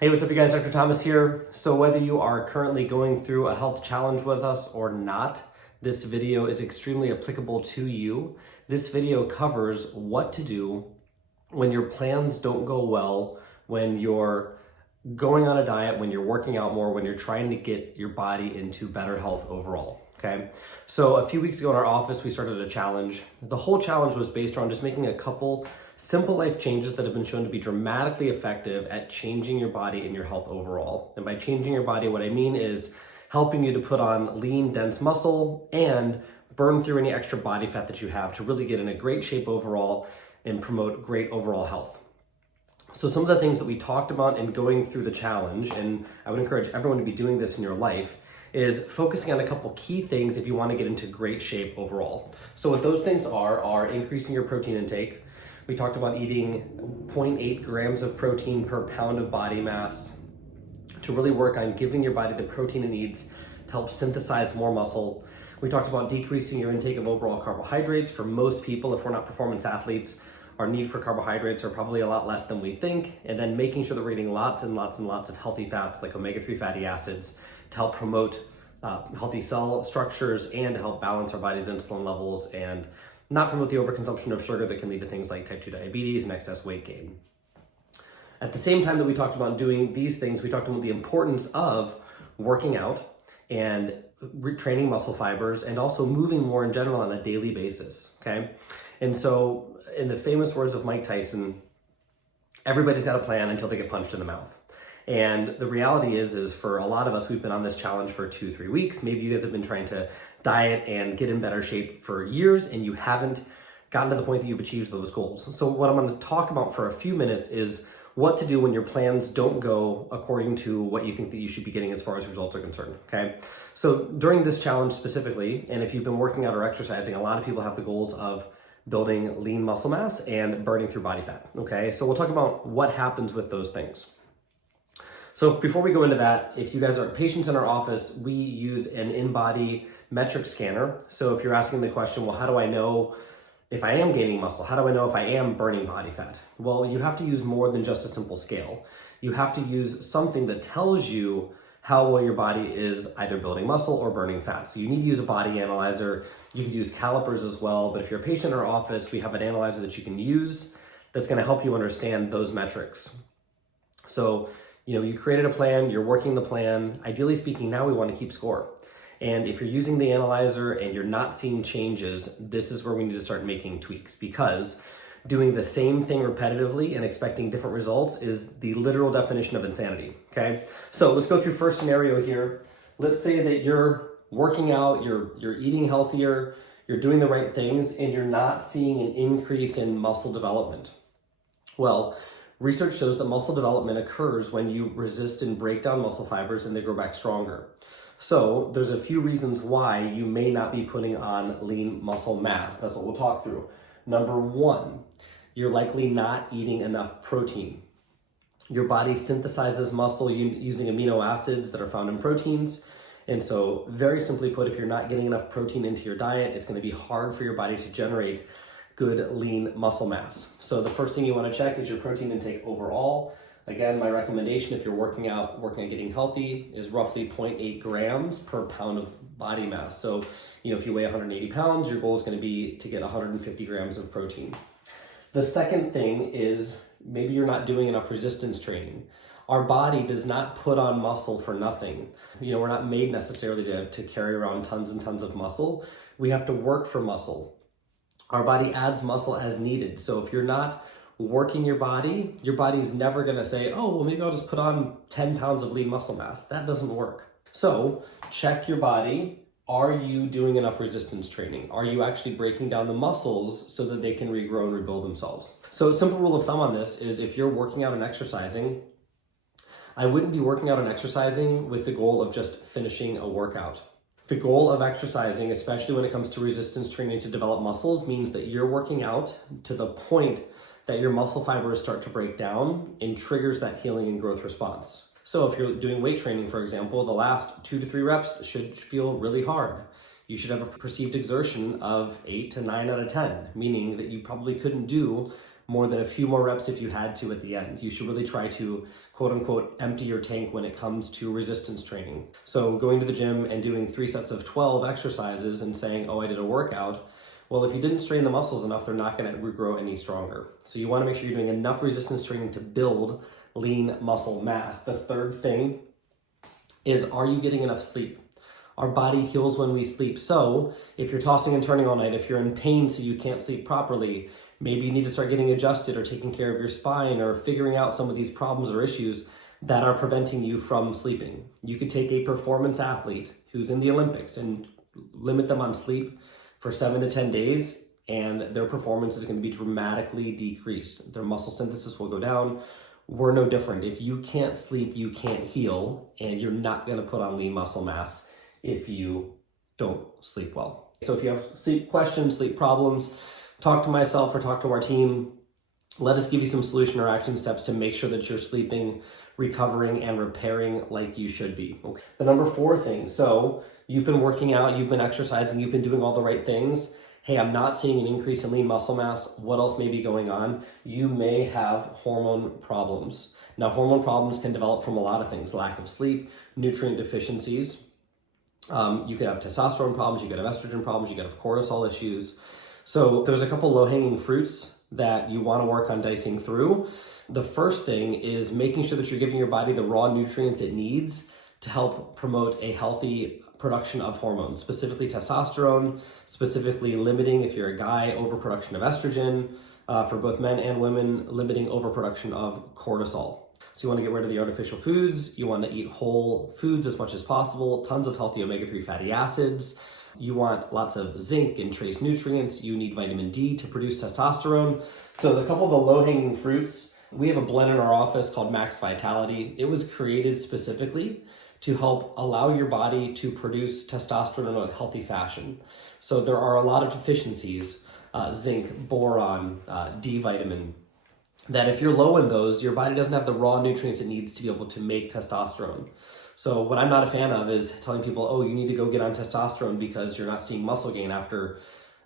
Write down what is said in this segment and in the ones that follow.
Hey, what's up you guys? Dr. Thomas here. So whether you are currently going through a health challenge with us or not, this video is extremely applicable to you. This video covers what to do when your plans don't go well, when you're going on a diet, when you're working out more, when you're trying to get your body into better health overall. Okay. So a few weeks ago in our office, we started a challenge. The whole challenge was based around just making a couple simple life changes that have been shown to be dramatically effective at changing your body and your health overall. And by changing your body, what I mean is helping you to put on lean, dense muscle and burn through any extra body fat that you have to really get in a great shape overall and promote great overall health. So some of the things that we talked about in going through the challenge, and I would encourage everyone to be doing this in your life, is focusing on a couple key things if you want to get into great shape overall. So what those things are increasing your protein intake. We talked about eating 0.8 grams of protein per pound of body mass to really work on giving your body the protein it needs to help synthesize more muscle. We talked about decreasing your intake of overall carbohydrates. For most people, if we're not performance athletes, our need for carbohydrates are probably a lot less than we think. And then making sure that we're eating lots and lots and lots of healthy fats like omega-3 fatty acids to help promote healthy cell structures and to help balance our body's insulin levels and not promote the overconsumption of sugar that can lead to things like type 2 diabetes and excess weight gain. At the same time that we talked about doing these things, we talked about the importance of working out and retraining muscle fibers and also moving more in general on a daily basis, okay? And so in the famous words of Mike Tyson, everybody's got a plan until they get punched in the mouth. And the reality is for a lot of us, we've been on this challenge for 2-3 weeks. Maybe you guys have been trying to diet and get in better shape for years and you haven't gotten to the point that you've achieved those goals. So what I'm going to talk about for a few minutes is what to do when your plans don't go according to what you think that you should be getting as far as results are concerned, okay? So during this challenge specifically, and if you've been working out or exercising, a lot of people have the goals of building lean muscle mass and burning through body fat, okay? So we'll talk about what happens with those things. So before we go into that, if you guys are patients in our office, we use an in-body metric scanner. So if you're asking the question, well, how do I know if I am gaining muscle? How do I know if I am burning body fat? Well, you have to use more than just a simple scale. You have to use something that tells you how well your body is either building muscle or burning fat. So you need to use a body analyzer. You can use calipers as well, but if you're a patient in our office, we have an analyzer that you can use that's gonna help you understand those metrics. So, you created a plan, you're working the plan. Ideally speaking, now we want to keep score. And if you're using the analyzer and you're not seeing changes, this is where we need to start making tweaks, because doing the same thing repetitively and expecting different results is the literal definition of insanity, okay? So let's go through first scenario here. Let's say that you're working out, you're eating healthier, you're doing the right things, and you're not seeing an increase in muscle development. Well, research shows that muscle development occurs when you resist and break down muscle fibers and they grow back stronger. So there's a few reasons why you may not be putting on lean muscle mass. That's what we'll talk through. Number one, you're likely not eating enough protein. Your body synthesizes muscle using amino acids that are found in proteins. And so very simply put, if you're not getting enough protein into your diet, it's going to be hard for your body to generate good lean muscle mass. So the first thing you want to check is your protein intake overall. Again, my recommendation if you're working on getting healthy is roughly 0.8 grams per pound of body mass. So, if you weigh 180 pounds, your goal is going to be to get 150 grams of protein. The second thing is maybe you're not doing enough resistance training. Our body does not put on muscle for nothing. We're not made necessarily to carry around tons and tons of muscle. We have to work for muscle. Our body adds muscle as needed. So if you're not working your body's never gonna say, oh, well, maybe I'll just put on 10 pounds of lean muscle mass. That doesn't work. So check your body. Are you doing enough resistance training? Are you actually breaking down the muscles so that they can regrow and rebuild themselves? So a simple rule of thumb on this is if you're working out and exercising, I wouldn't be working out and exercising with the goal of just finishing a workout. The goal of exercising, especially when it comes to resistance training to develop muscles, means that you're working out to the point that your muscle fibers start to break down and triggers that healing and growth response. So if you're doing weight training, for example, the last 2 to 3 reps should feel really hard. You should have a perceived exertion of 8 to 9 out of 10, meaning that you probably couldn't do more than a few more reps if you had to at the end. You should really try to, quote unquote, empty your tank when it comes to resistance training. So going to the gym and doing 3 sets of 12 exercises and saying, oh, I did a workout. Well, if you didn't strain the muscles enough, they're not going to regrow any stronger. So you want to make sure you're doing enough resistance training to build lean muscle mass. The third thing is, are you getting enough sleep? Our body heals when we sleep. So if you're tossing and turning all night, if you're in pain so you can't sleep properly, maybe you need to start getting adjusted or taking care of your spine or figuring out some of these problems or issues that are preventing you from sleeping. You could take a performance athlete who's in the Olympics and limit them on sleep for 7 to 10 days, and their performance is going to be dramatically decreased. Their muscle synthesis will go down. We're no different. If you can't sleep, you can't heal, and you're not going to put on lean muscle mass if you don't sleep well. So if you have sleep questions, sleep problems, talk to myself or talk to our team. Let us give you some solution or action steps to make sure that you're sleeping, recovering, and repairing like you should be. Okay. The number 4 thing, so you've been working out, you've been exercising, you've been doing all the right things. Hey, I'm not seeing an increase in lean muscle mass. What else may be going on? You may have hormone problems. Now, hormone problems can develop from a lot of things: lack of sleep, nutrient deficiencies. You could have testosterone problems, you could have estrogen problems, you could have cortisol issues. So there's a couple low-hanging fruits that you want to work on dicing through. The first thing is making sure that you're giving your body the raw nutrients it needs to help promote a healthy production of hormones, specifically testosterone, specifically limiting, if you're a guy, overproduction of estrogen, for both men and women, limiting overproduction of cortisol. So you want to get rid of the artificial foods. You want to eat whole foods as much as possible, tons of healthy omega-3 fatty acids. You want lots of zinc and trace nutrients. You need vitamin D to produce testosterone. So a couple of the low-hanging fruits, we have a blend in our office called Max Vitality. It was created specifically to help allow your body to produce testosterone in a healthy fashion. So there are a lot of deficiencies, zinc, boron, D vitamin, that if you're low in those, your body doesn't have the raw nutrients it needs to be able to make testosterone. So what I'm not a fan of is telling people, oh, you need to go get on testosterone because you're not seeing muscle gain after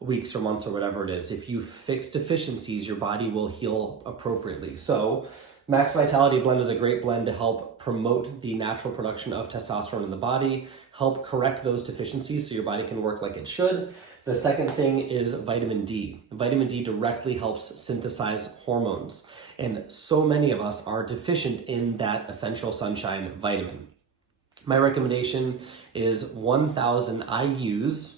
weeks or months or whatever it is. If you fix deficiencies, your body will heal appropriately. So Max Vitality Blend is a great blend to help promote the natural production of testosterone in the body, help correct those deficiencies so your body can work like it should. The second thing is vitamin D. Vitamin D directly helps synthesize hormones, and so many of us are deficient in that essential sunshine vitamin. My recommendation is 1,000 IUs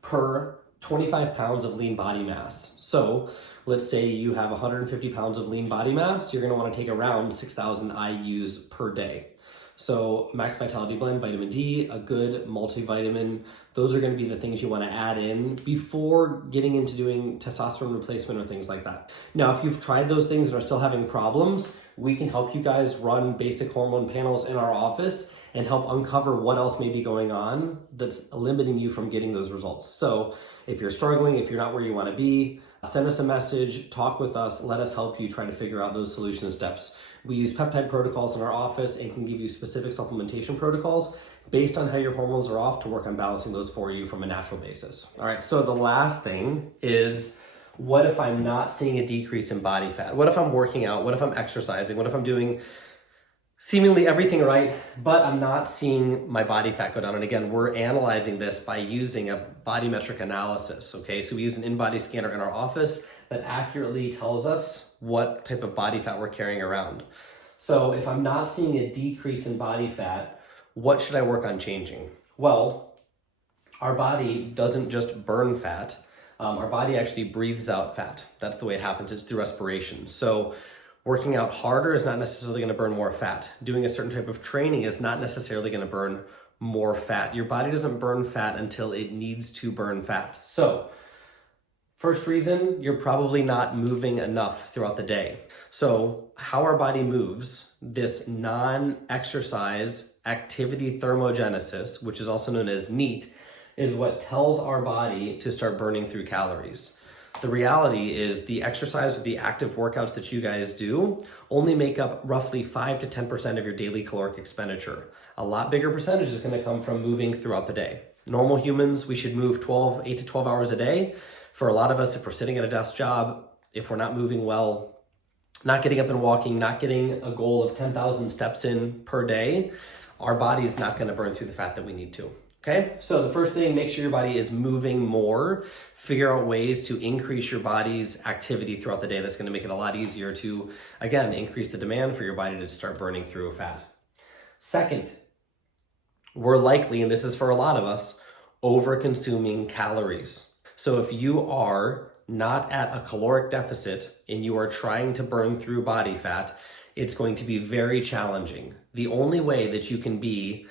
per 25 pounds of lean body mass. So let's say you have 150 pounds of lean body mass, you're gonna wanna take around 6,000 IUs per day. So Max Vitality Blend, vitamin D, a good multivitamin, those are gonna be the things you wanna add in before getting into doing testosterone replacement or things like that. Now, if you've tried those things and are still having problems, we can help you guys run basic hormone panels in our office and help uncover what else may be going on that's limiting you from getting those results. So if you're struggling, if you're not where you wanna be, send us a message, talk with us, let us help you try to figure out those solution steps. We use peptide protocols in our office and can give you specific supplementation protocols based on how your hormones are off to work on balancing those for you from a natural basis. All right, so the last thing is, what if I'm not seeing a decrease in body fat? What if I'm working out? What if I'm exercising? What if I'm doing seemingly everything right, but I'm not seeing my body fat go down? And again, we're analyzing this by using a body metric analysis, okay? So we use an in-body scanner in our office that accurately tells us what type of body fat we're carrying around. So if I'm not seeing a decrease in body fat, what should I work on changing? Well, our body doesn't just burn fat. Our body actually breathes out fat. That's the way it happens. It's through respiration. So working out harder is not necessarily going to burn more fat. Doing a certain type of training is not necessarily going to burn more fat. Your body doesn't burn fat until it needs to burn fat. So first reason, you're probably not moving enough throughout the day. So how our body moves, this non-exercise activity thermogenesis, which is also known as NEAT, is what tells our body to start burning through calories. The reality is the exercise or the active workouts that you guys do only make up roughly 5 to 10% of your daily caloric expenditure. A lot bigger percentage is going to come from moving throughout the day. Normal humans, we should move 8 to 12 hours a day. For a lot of us, if we're sitting at a desk job, if we're not moving well, not getting up and walking, not getting a goal of 10,000 steps in per day, our body's not going to burn through the fat that we need to. Okay, so the first thing, make sure your body is moving more. Figure out ways to increase your body's activity throughout the day. That's going to make it a lot easier to, again, increase the demand for your body to start burning through fat. Second, we're likely, and this is for a lot of us, over-consuming calories. So if you are not at a caloric deficit and you are trying to burn through body fat, it's going to be very challenging. The only way that you can be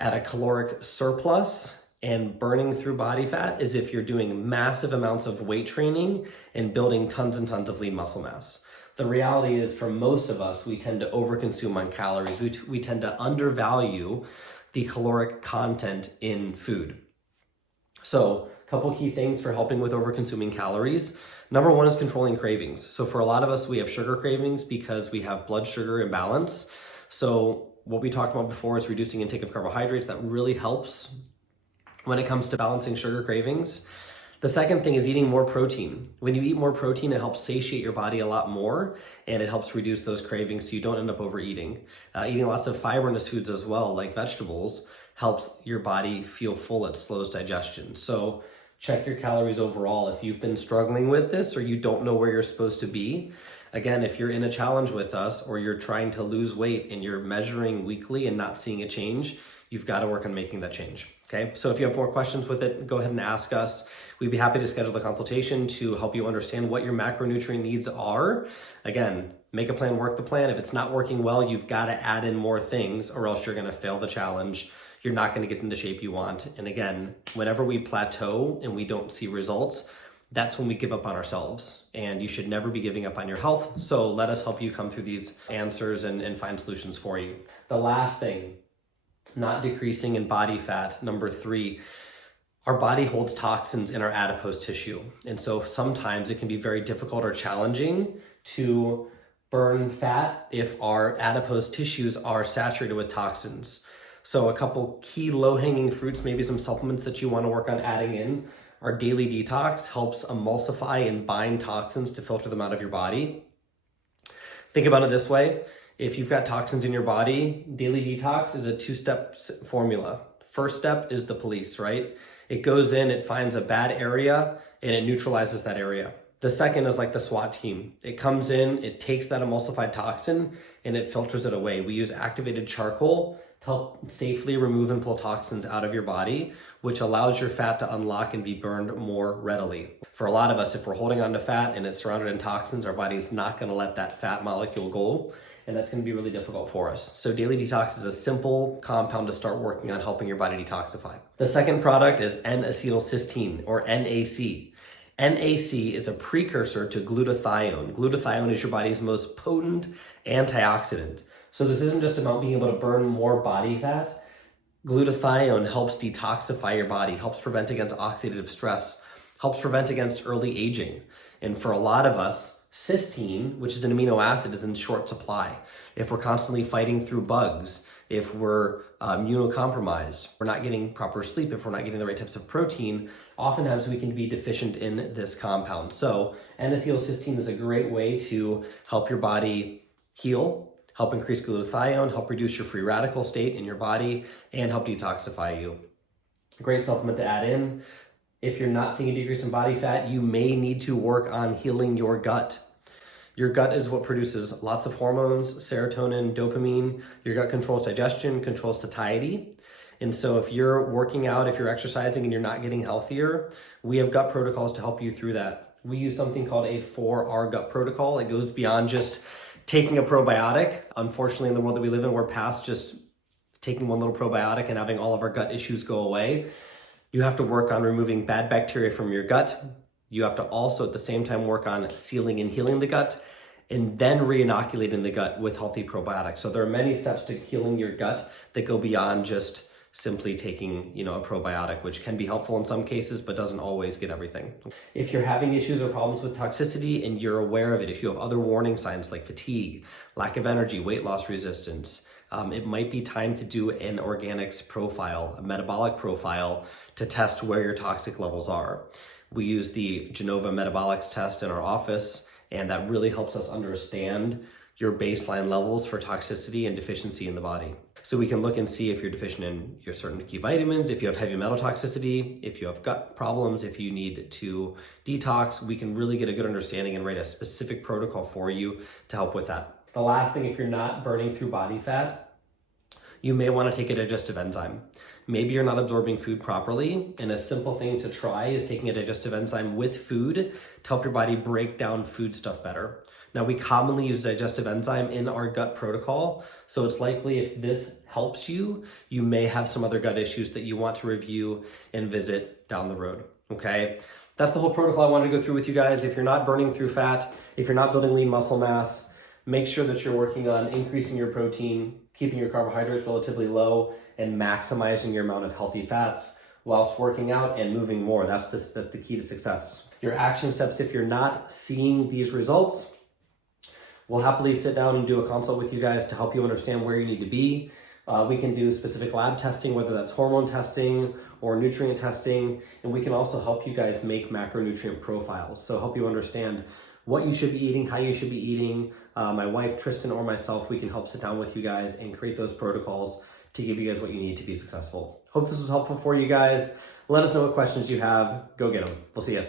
at a caloric surplus and burning through body fat is if you're doing massive amounts of weight training and building tons and tons of lean muscle mass. The reality is, for most of us, we tend to overconsume on calories. We tend to undervalue the caloric content in food. So a couple key things for helping with overconsuming calories. Number one is controlling cravings. So for a lot of us, we have sugar cravings because we have blood sugar imbalance. So what we talked about before is reducing intake of carbohydrates. That really helps when it comes to balancing sugar cravings. The second thing is eating more protein. When you eat more protein, it helps satiate your body a lot more, and it helps reduce those cravings so you don't end up overeating. Eating lots of fibrinous foods as well, like vegetables, helps your body feel full. It slows digestion. So check your calories overall if you've been struggling with this or you don't know where you're supposed to be. Again, if you're in a challenge with us or you're trying to lose weight and you're measuring weekly and not seeing a change, you've got to work on making that change. Okay, so if you have more questions with it, go ahead and ask us. We'd be happy to schedule a consultation to help you understand what your macronutrient needs are. Again, make a plan, work the plan. If it's not working well, you've got to add in more things or else you're going to fail the challenge. You're not going to get in the shape you want. And again, whenever we plateau and we don't see results, that's when we give up on ourselves. And you should never be giving up on your health. So let us help you come through these answers and find solutions for you. The last thing, not decreasing in body fat. Number 3, our body holds toxins in our adipose tissue. And so sometimes it can be very difficult or challenging to burn fat if our adipose tissues are saturated with toxins. So a couple key low-hanging fruits, maybe some supplements that you want to work on adding in. Our daily detox helps emulsify and bind toxins to filter them out of your body. Think about it this way. If you've got toxins in your body, daily detox is a 2-step formula. First step is the police, right? It goes in, it finds a bad area, and it neutralizes that area. The second is like the SWAT team. It comes in, it takes that emulsified toxin, and it filters it away. We use activated charcoal to help safely remove and pull toxins out of your body, which allows your fat to unlock and be burned more readily. For a lot of us, if we're holding on to fat and it's surrounded in toxins, our body's not going to let that fat molecule go, and that's going to be really difficult for us. So daily detox is a simple compound to start working on helping your body detoxify. The second product is N-acetylcysteine, or NAC. NAC is a precursor to glutathione. Glutathione is your body's most potent antioxidant. So this isn't just about being able to burn more body fat. Glutathione helps detoxify your body, helps prevent against oxidative stress, helps prevent against early aging. And for a lot of us, cysteine, which is an amino acid, is in short supply. If we're constantly fighting through bugs, if we're immunocompromised, we're not getting proper sleep, if we're not getting the right types of protein, oftentimes we can be deficient in this compound. So N-acetylcysteine is a great way to help your body heal, help increase glutathione, help reduce your free radical state in your body, and help detoxify you. Great supplement to add in. If you're not seeing a decrease in body fat, you may need to work on healing your gut. Your gut is what produces lots of hormones, serotonin, dopamine. Your gut controls digestion, controls satiety. And so if you're working out, if you're exercising and you're not getting healthier, we have gut protocols to help you through that. We use something called a 4R gut protocol. It goes beyond just taking a probiotic. Unfortunately, in the world that we live in, we're past just taking one little probiotic and having all of our gut issues go away. You have to work on removing bad bacteria from your gut. You have to also at the same time work on sealing and healing the gut, and then re-inoculating the gut with healthy probiotics. So there are many steps to healing your gut that go beyond just simply taking, a probiotic, which can be helpful in some cases, but doesn't always get everything. If you're having issues or problems with toxicity and you're aware of it, if you have other warning signs like fatigue, lack of energy, weight loss resistance, it might be time to do an organics profile, a metabolic profile, to test where your toxic levels are. We use the Genova metabolics test in our office, and that really helps us understand your baseline levels for toxicity and deficiency in the body. So we can look and see if you're deficient in your certain key vitamins, if you have heavy metal toxicity, if you have gut problems, if you need to detox. We can really get a good understanding and write a specific protocol for you to help with that. The last thing, if you're not burning through body fat, you may want to take a digestive enzyme. Maybe you're not absorbing food properly, and a simple thing to try is taking a digestive enzyme with food to help your body break down food stuff better. Now, we commonly use digestive enzyme in our gut protocol, so it's likely if this helps you, you may have some other gut issues that you want to review and visit down the road, okay? That's the whole protocol I wanted to go through with you guys. If you're not burning through fat, if you're not building lean muscle mass, make sure that you're working on increasing your protein, keeping your carbohydrates relatively low, and maximizing your amount of healthy fats whilst working out and moving more. That's the key to success. Your action steps, if you're not seeing these results, we'll happily sit down and do a consult with you guys to help you understand where you need to be. We can do specific lab testing, whether that's hormone testing or nutrient testing, and we can also help you guys make macronutrient profiles. So help you understand what you should be eating, how you should be eating. My wife, Tristan, or myself, we can help sit down with you guys and create those protocols to give you guys what you need to be successful. Hope this was helpful for you guys. Let us know what questions you have. Go get them. We'll see you.